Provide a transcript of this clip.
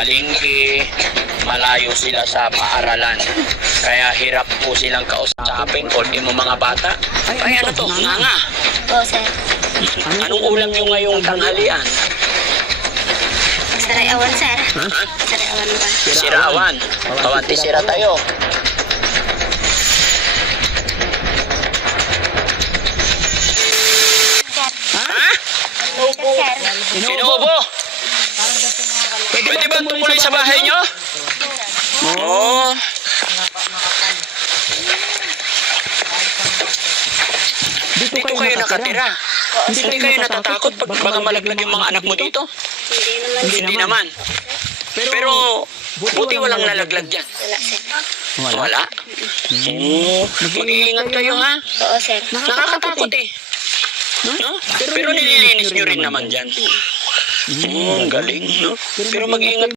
palengke, malayo sila sa paaralan. Kaya hirap po silang kausapin o di mo mga bata. Ay, ano to? Nga. Oo, sir. Anong ulam nyo ngayong tanghalian? Sarayawan, sir. Ha? Sarayawan ba? Sirawan. Kawanti sira tayo. Sir. Ha? Sir. Inuubo? Pwede ba tumuloy sa bahay nyo? Oo. Dito kayo nakatira. Hindi kayo natatakot pag baka malaglag yung mga anak mo dito? Hindi naman. Pero buti walang nalaglag dyan. Wala, sir. Wala? Oo. Mag-iingat kayo ha. Oo, sir. Nakakatakot eh. No? Pero nililinis nyo rin naman dyan. Ang galing, no? Pero mag-iingat